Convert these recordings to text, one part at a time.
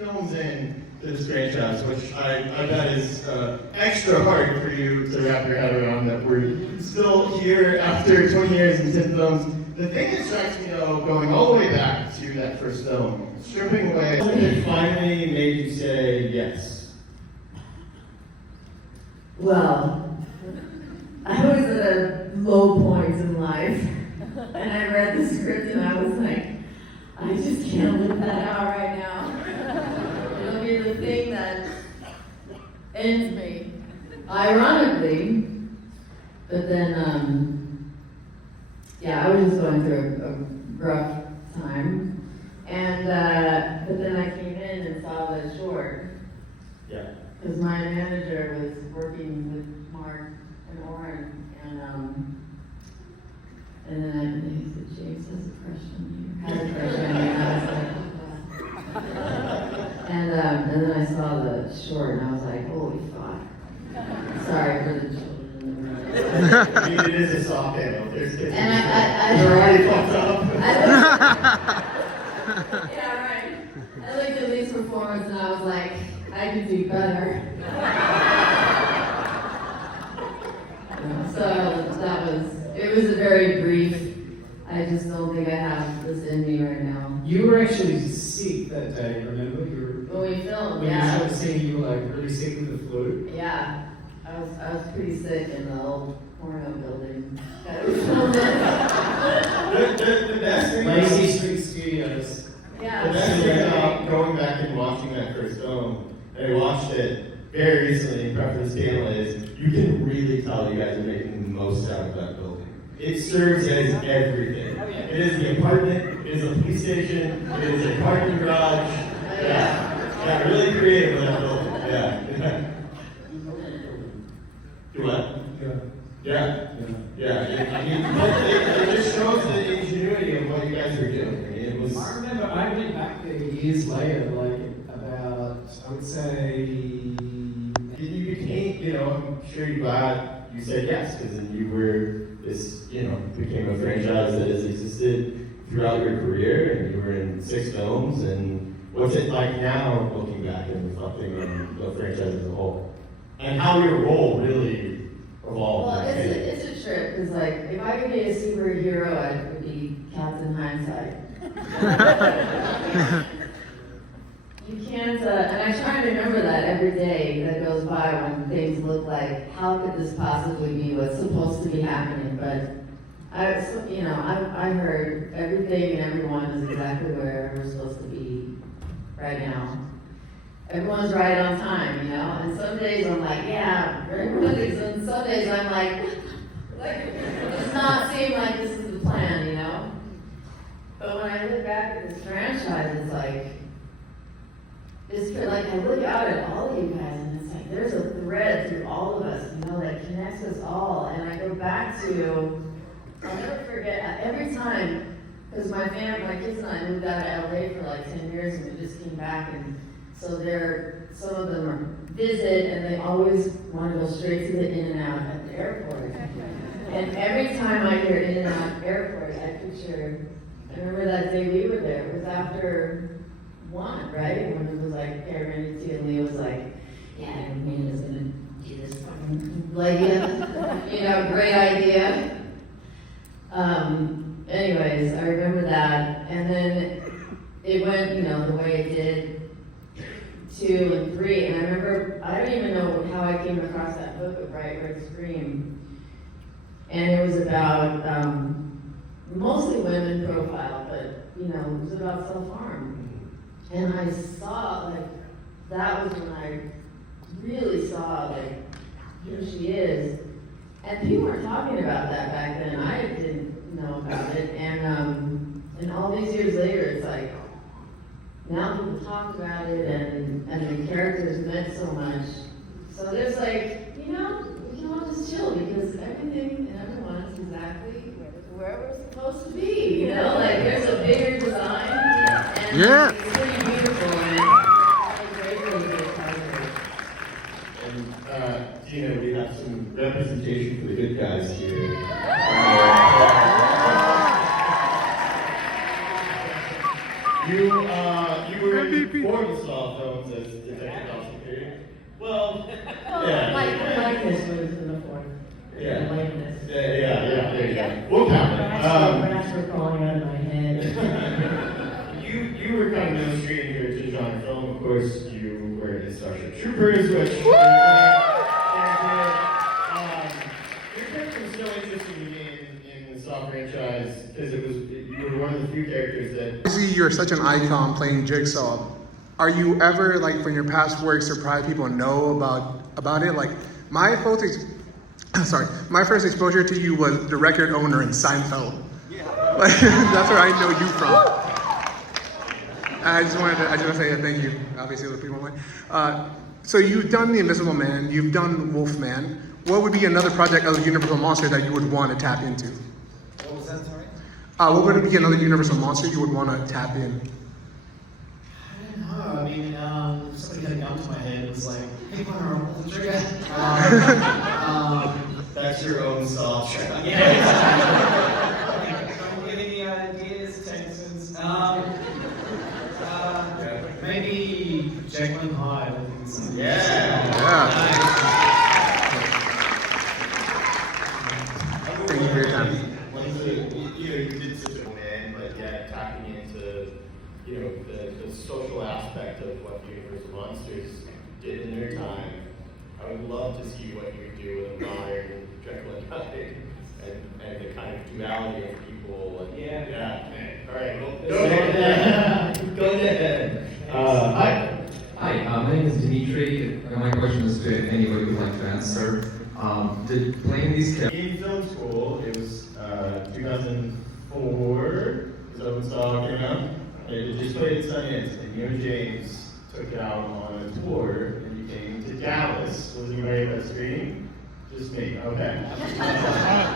films in this franchise, which I bet is extra hard for you to wrap your head around, that we're still here after 20 years and 10 films. The thing that strikes me, though, going all the way back to that first film, stripping away, it finally made you say yes. Well, I was at a low point in life, and I read the script and I was like, I just can't live that out right now. It'll be the thing that ends me, ironically. But then, yeah, I was just going through a rough time. And, but then I came in and saw the short. Yeah. Because my manager was working with Mark and Oren, and then he said, James has a crush on you. Had a crush on you, and I was like, and then I saw the short, and I was like, holy fuck. Sorry for the children in the room. I mean, it is a soft panel. There's kids. And they're already fucked up. Yeah, right. I looked at Lee's performance, and I was like, I could do better. So it was a very brief, I just don't think I have this in me right now. You were actually sick that day, remember? When we filmed, when yeah. you started seeing, you were like really sick with the flu. Yeah, I was pretty sick in the old porno building that we filmed in. The best thing Lazy Street Studios. Yeah. The best thing about going back and watching that first film, and I watched it very recently in prep for this panel, is you can really tell you guys are making the most out of that building. It serves as everything. It is the apartment, it is a police station, it is a parking garage. Yeah, really creative with that building. Yeah. Do what? Yeah. I mean, it just shows the ingenuity of what you guys are doing. I mean, it was. I remember I went back there years later, like about, I would say. You became, I'm sure you're glad you said yes, because then you were this, became a franchise that has existed throughout your career, and you were in 6 films. And what's it like now, looking back and reflecting on the franchise as a whole, and how your role really evolved? Well, it's a trip, because like, if I could be a superhero, I would be Captain Hindsight. You can't, and I try to remember that every day that goes by when things look like, how could this possibly be what's supposed to be happening? But I heard everything and everyone is exactly where we're supposed to be right now. Everyone's right on time, and some days I'm like, yeah, and some days I'm like, it does not seem like this is the plan, But when I look back at this franchise, it's like, I look out at all of you guys, and it's like there's a thread through all of us, that connects us all. And I go back to, I'll never forget, every time, because my kids and I moved out of LA for like 10 years, and we just came back, and so some of them are visit, and they always want to go straight to the In-N-Out at the airport. And every time I hear In-N-Out airport, I remember that day we were there, it was after 1, right? When it was like Randy and Leo was like, yeah, Amanda's gonna do this fucking, great idea. Anyways, I remember that, and then it went, the way it did 2 and 3, and I remember, I don't even know how I came across that book of Bright Red Scream, and it was about, mostly women profile, but, it was about self-harm. And I saw, that was when I really saw, who she is. And people were talking about that back then. I didn't know about it. And all these years later, it's like, now people talk about it, and the characters meant so much. So there's we can all just chill, because everything and everyone is exactly where we're supposed to be, there's a bigger design. And Yeah. It's pretty beautiful, and it's great to be a part of it. And, we have some representation for the good guys here. You were in 4 of the Saw films as Detective Dawson Creek. Well, yeah. Likeness was in the fourth. Yeah. Likeness. Yeah, there you go. We'll count it. Rats were crawling out of my head. You were kind of no stranger to genre film. Of course, you were in Starship Troopers, which your character was so interesting to me in the Saw franchise because you were one of the few characters that. Obviously, you're such an icon playing Jigsaw. Are you ever, like, from your past work, surprised people know about it? Like, my first exposure to you was the record owner in Seinfeld. Yeah. Like, that's where I know you from. I just want to say thank you. Obviously, other people might. So you've done The Invisible Man. You've done Wolfman. What would be another project of Universal Monster that you would want to tap into? What was that, sorry? What would be another Universal Monster you would want to tap in? I don't know. I mean, something that got to my head was like, hey, Connor, pull the trigger. That's your own Saw track. Yeah. Don't give any ideas, Texans. Maybe Jekyll and Hyde. I think it's Yeah. Thank you for your time. You did such a man, but yet tapping into the social aspect of what Universal Monsters did in their time. I would love to see what you would do with a modern Jekyll and Hyde and the kind of duality of people. And, yeah. All right. Well, go ahead. Go ahead. Hi. Hi, my name is Dimitri. My question is to anybody who would like to answer. Did playing these characters... In film school, it was 2004, so when Saw came out. It just played at Sundance, and you and James took it out on a tour, and you came to Dallas. Was anybody at that screening? Just me. Okay.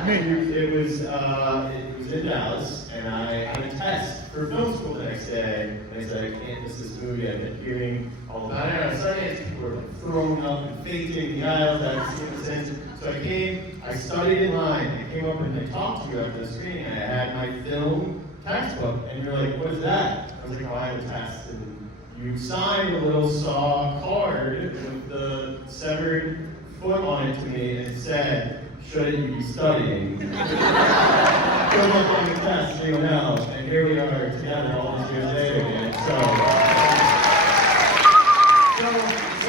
It was in Dallas, and I had a test for film school the next day. And I said, I can't miss this movie. I've been hearing all about it. On Sundance, people were throwing up and fainting in the aisles. I hadn't seen the sense. So I came, I studied in line, I came up and I talked to you after the screening. I had my film textbook, and you're like, what is that? I was like, oh, I have a test. And you signed a little Saw card with the severed foot on it to me and said, shouldn't you be studying? Good luck on the test, so you'll know. And here we are together all these years later again. So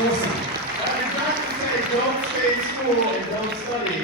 listen, I'm not to say don't stay in school and don't study.